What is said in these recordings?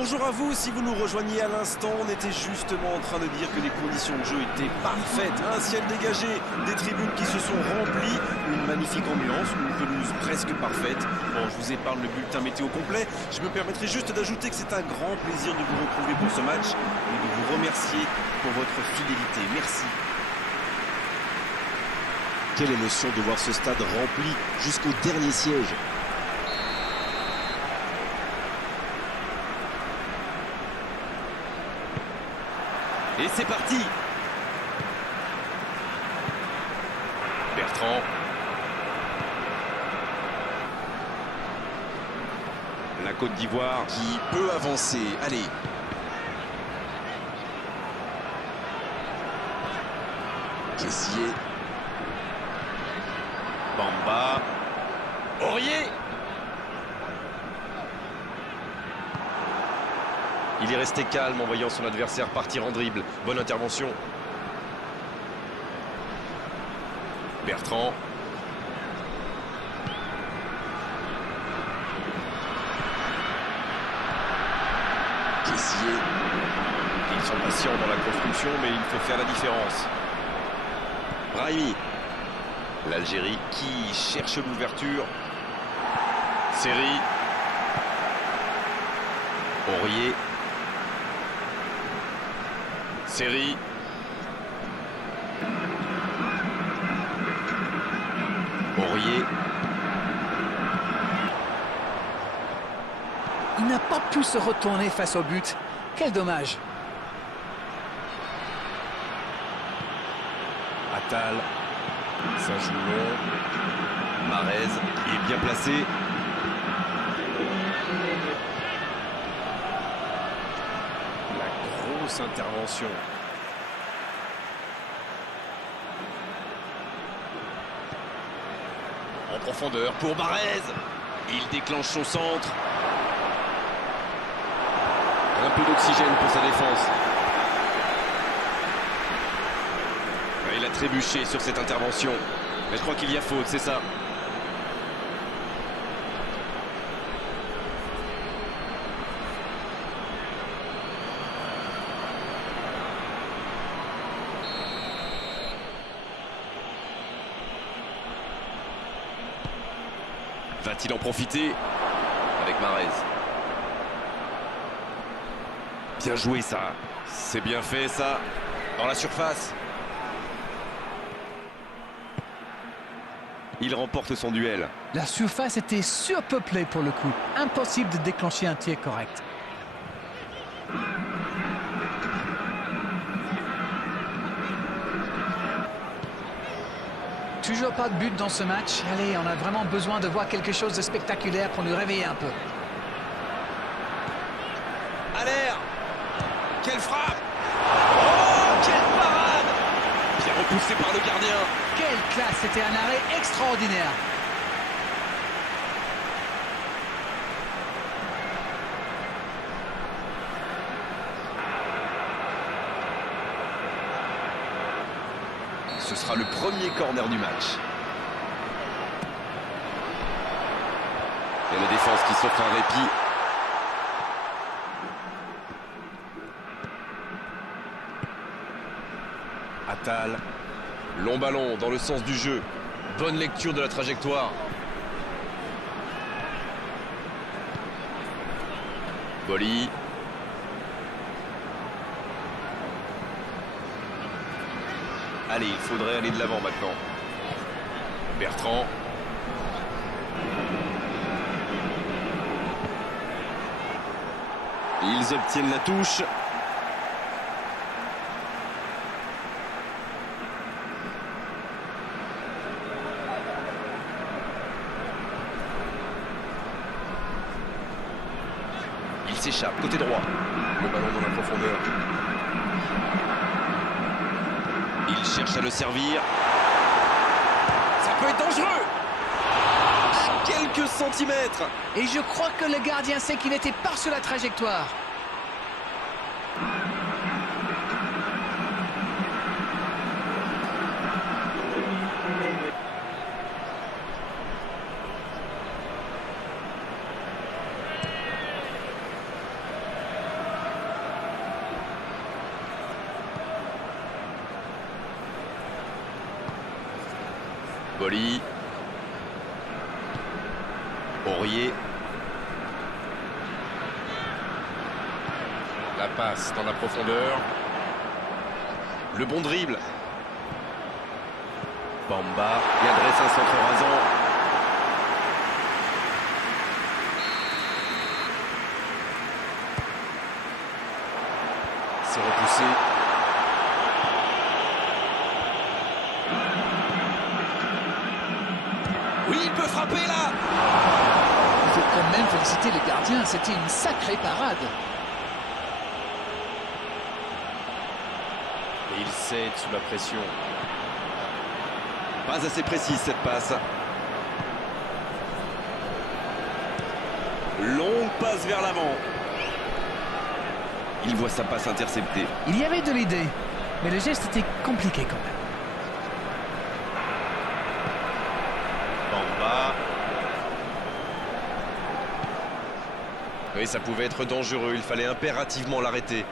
Bonjour à vous, si vous nous rejoignez à l'instant, on était justement en train de dire que les conditions de jeu étaient parfaites. Un ciel dégagé, des tribunes qui se sont remplies, une magnifique ambiance, une pelouse presque parfaite. Bon, je vous épargne le bulletin météo complet. Je me permettrai juste d'ajouter que c'est un grand plaisir de vous retrouver pour ce match et de vous remercier pour votre fidélité. Merci. Quelle émotion de voir ce stade rempli jusqu'au dernier siège. Et c'est parti. Bertrand. La Côte d'Ivoire Qui peut avancer. Allez. Kessié. Bamba. Aurier. Il est resté calme en voyant son adversaire partir en dribble. Bonne intervention. Bertrand. Kessié. Ils sont patients dans la construction, mais il faut faire la différence. Brahimi. L'Algérie qui cherche l'ouverture. Série. Aurier. Série. Aurier. Il n'a pas pu se retourner face au but. Quel dommage. Attal. Ça joue long. Marez. Il est bien placé. La grosse intervention. En profondeur pour Marez. Il déclenche son centre. Un peu d'oxygène pour sa défense. Il a trébuché sur cette intervention. Mais je crois qu'il y a faute, c'est ça. Va-t-il en profiter avec Marez? Bien joué ça. C'est bien fait ça. Dans la surface. Il remporte son duel. La surface était surpeuplée pour le coup. Impossible de déclencher un tir correct. Toujours pas de but dans ce match. Allez, on a vraiment besoin de voir quelque chose de spectaculaire pour nous réveiller un peu. À l'air. Quelle frappe! Oh, quelle parade! Bien repoussé par le gardien. Quelle classe! C'était un arrêt extraordinaire. Ce sera le premier corner du match. Et la défense qui s'offre un répit. Attal. Long ballon dans le sens du jeu. Bonne lecture de la trajectoire. Boli. Allez, il faudrait aller de l'avant maintenant. Bertrand. Ils obtiennent la touche. Il s'échappe, côté droit. Le ballon dans la profondeur. Il cherche à le servir. Ça peut être dangereux. Quelques centimètres. Et je crois que le gardien sait qu'il était pas sur la trajectoire. Boli. Aurier. La passe dans la profondeur. Le bon dribble. Bamba. Il adresse un centre rasant. C'est repoussé. Oui, il peut frapper là. Il faut quand même féliciter le gardien, c'était une sacrée parade. Et il cède sous la pression. Pas assez précise cette passe. Longue passe vers l'avant. Il voit sa passe interceptée. Il y avait de l'idée, mais le geste était compliqué quand même. Bamba. Oui, ça pouvait être dangereux. Il fallait impérativement l'arrêter.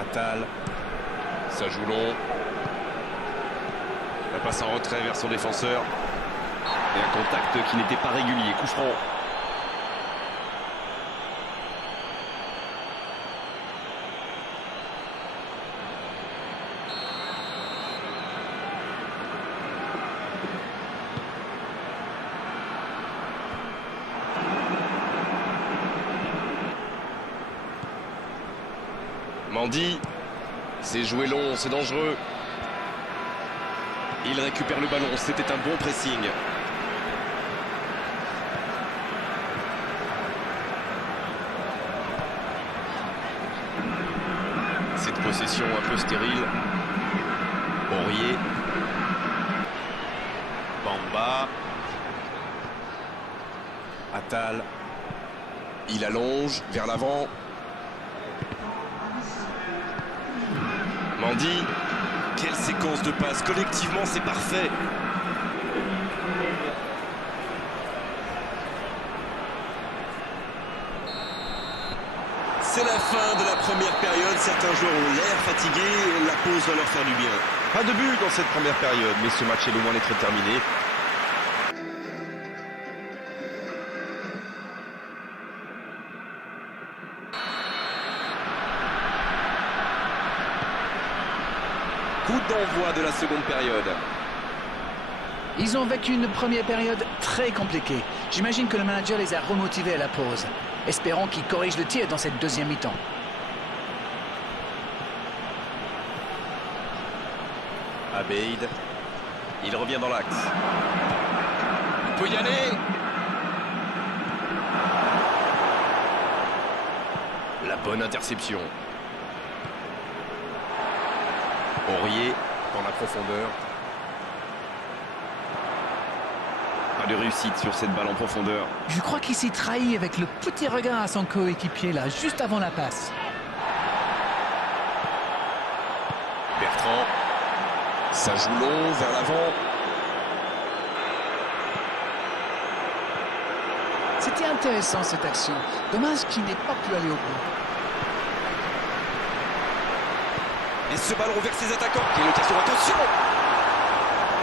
Attal. Ça joue long. La passe en retrait vers son défenseur. Et un contact qui n'était pas régulier. Coup franc. Mendy, c'est joué long, c'est dangereux. Il récupère le ballon, c'était un bon pressing. Cette possession un peu stérile. Aurier. Bamba. Attal. Il allonge vers l'avant. Mendy, quelle séquence de passes, collectivement c'est parfait. C'est la fin de la première période, certains joueurs ont l'air fatigués, la pause va leur faire du bien. Pas de but dans cette première période, mais ce match est loin d'être terminé. Coup d'envoi de la seconde période. Ils ont vécu une première période très compliquée. J'imagine que le manager les a remotivés à la pause. Espérons qu'ils corrigent le tir dans cette deuxième mi-temps. Abeid. Il revient dans l'axe. Il peut y aller. La bonne interception. Aurier dans la profondeur. Pas de réussite sur cette balle en profondeur. Je crois qu'il s'est trahi avec le petit regard à son coéquipier là, juste avant la passe. Bertrand. Ça joue long vers l'avant. C'était intéressant cette action. Dommage qu'il n'ait pas pu aller au bout. Et ce ballon vers ses attaquants. Quelle occasion, attention!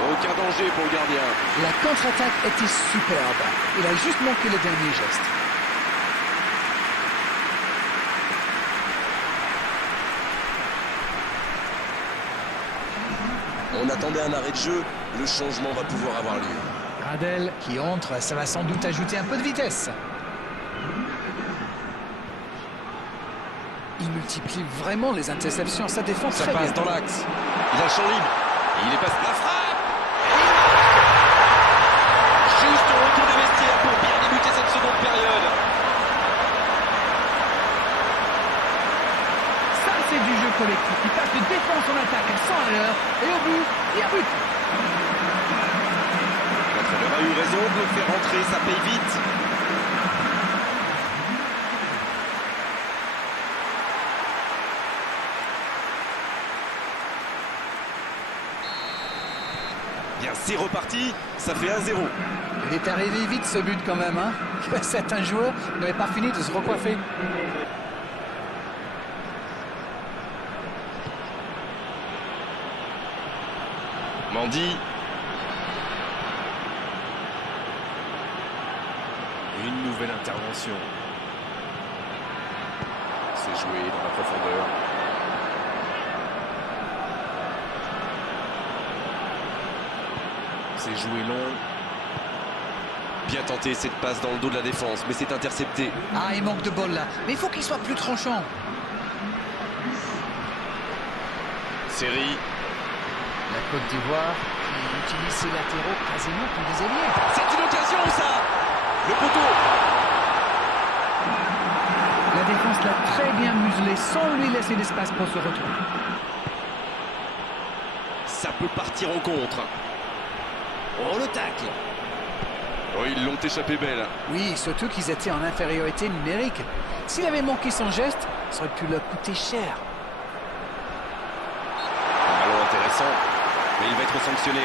Aucun danger pour le gardien. La contre-attaque était superbe. Il a juste manqué le dernier geste. On attendait un arrêt de jeu. Le changement va pouvoir avoir lieu. Gradel qui entre, ça va sans doute ajouter un peu de vitesse. Il multiplie vraiment les interceptions, ça défend Ça très bien. passe dans l'axe. Il a le champ libre. Et il est passé la frappe. Juste au retour des vestiaires pour bien débuter cette seconde période. Ça, c'est du jeu collectif. Il passe de défense en attaque à 100 à l'heure. Et au bout, il y a but. L'entraîneur a eu raison de le faire rentrer, ça paye vite. Bien, c'est reparti, ça fait 1-0. Il est arrivé vite ce but quand même, hein. Certains joueurs n'avaient pas fini de se recoiffer. Mendy. Une nouvelle intervention. C'est joué dans la profondeur. C'est joué long. Bien tenté cette passe dans le dos de la défense, mais c'est intercepté. Ah, il manque de bol là. Mais il faut qu'il soit plus tranchant. Série. La Côte d'Ivoire qui utilise ses latéraux quasiment comme des ailiers. C'est une occasion, ça. Le poteau. La défense l'a très bien muselé sans lui laisser d'espace pour se retrouver. Ça peut partir en contre. Oh, le tacle. Oh, ils l'ont échappé belle. Oui, surtout qu'ils étaient en infériorité numérique. S'il avait manqué son geste, ça aurait pu leur coûter cher. Un ballon intéressant, mais il va être sanctionné.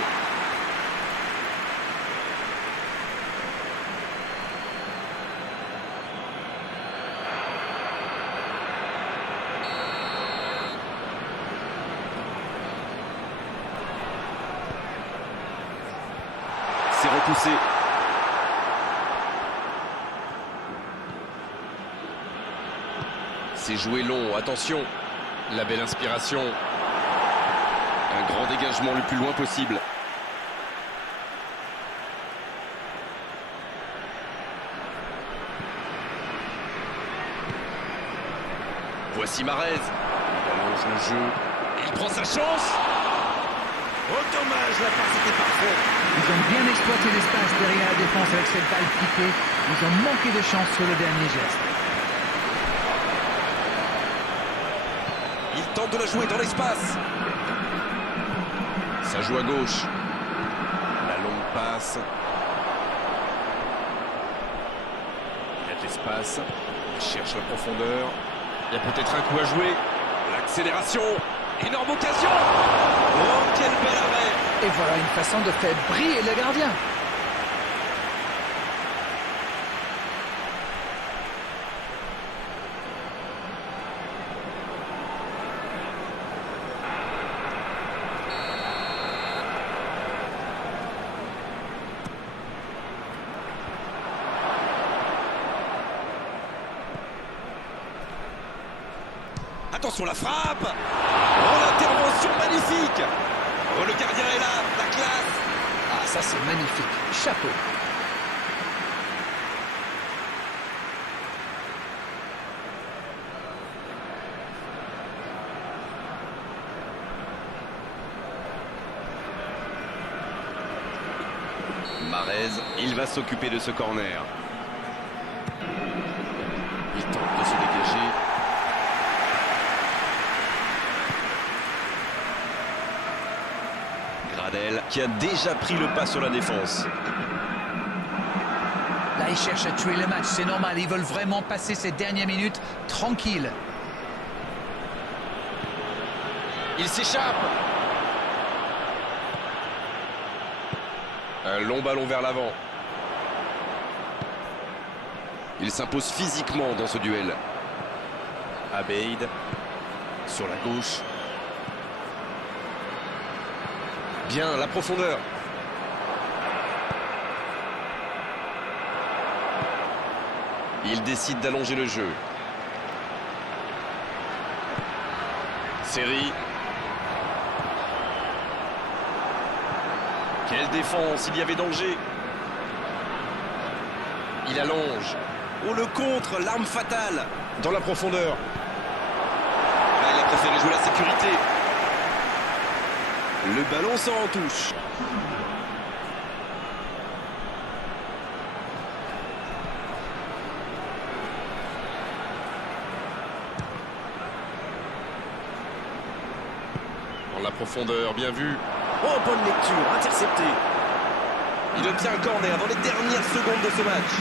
C'est repoussé. C'est joué long, attention. La belle inspiration. Un grand dégagement le plus loin possible. Voici Mahrez. Il allonge le jeu. Il prend sa chance. Oh dommage, la passe était parfaite. Ils ont bien exploité l'espace derrière la défense avec cette balle piquée. Ils ont manqué de chance sur le dernier geste. Il tente de la jouer dans l'espace. Ça joue à gauche. La longue passe. Il a de l'espace. Il cherche la profondeur. Il y a peut-être un coup à jouer. L'accélération. Énorme occasion. Oh, quel bel arrêt. Et voilà une façon de faire briller le gardien. Attention la frappe. Oh, l'intervention magnifique. Oh, le gardien est là, la classe. Ah, ça c'est magnifique. Chapeau. Mahrez, il va s'occuper de ce corner. Il tente de se dégager. Gradel qui a déjà pris le pas sur la défense. Là, ils cherchent à tuer le match. C'est normal. Ils veulent vraiment passer ces dernières minutes tranquilles. Il s'échappe. Un long ballon vers l'avant. Il s'impose physiquement dans ce duel. Abeid sur la gauche. Bien, la profondeur. Il décide d'allonger le jeu. Série. Quelle défense, il y avait danger. Il allonge. Oh, le contre, l'arme fatale. Dans la profondeur. Ah, il a préféré jouer la sécurité. Le ballon sort en touche. Dans la profondeur, bien vu. Oh, bonne lecture, intercepté. Il obtient un corner dans les dernières secondes de ce match.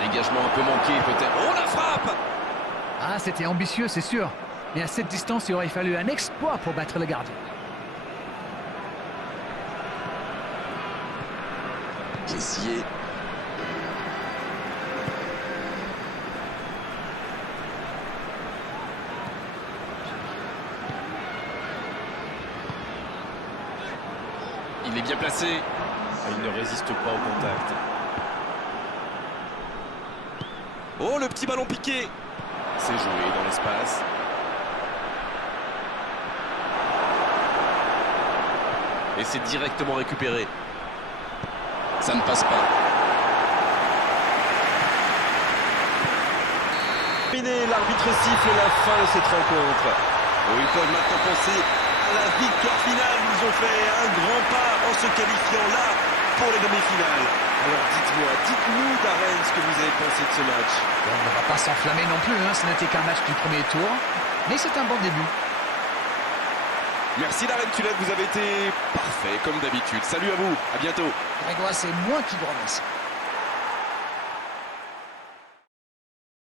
Dégagement un peu manqué peut-être. Oh, la frappe! Ah, c'était ambitieux, c'est sûr. Mais à cette distance, il aurait fallu un exploit pour battre le gardien. Kessié. Il est bien placé. Il ne résiste pas au contact. Oh, le petit ballon piqué. C'est joué dans l'espace. Et c'est directement récupéré. Ça ne passe pas. L'arbitre siffle la fin de cette rencontre. Oh, ils peuvent maintenant penser à la victoire finale. Ils ont fait un grand pas en se qualifiant là pour les demi-finales. Alors dites-nous Darren ce que vous avez pensé de ce match. On ne va pas s'enflammer non plus, hein. Ce n'était qu'un match du premier tour. Mais c'est un bon début. Merci Darren Tulette, vous avez été parfait comme d'habitude. Salut à vous, à bientôt. Grégoire, c'est moi qui vous remercie.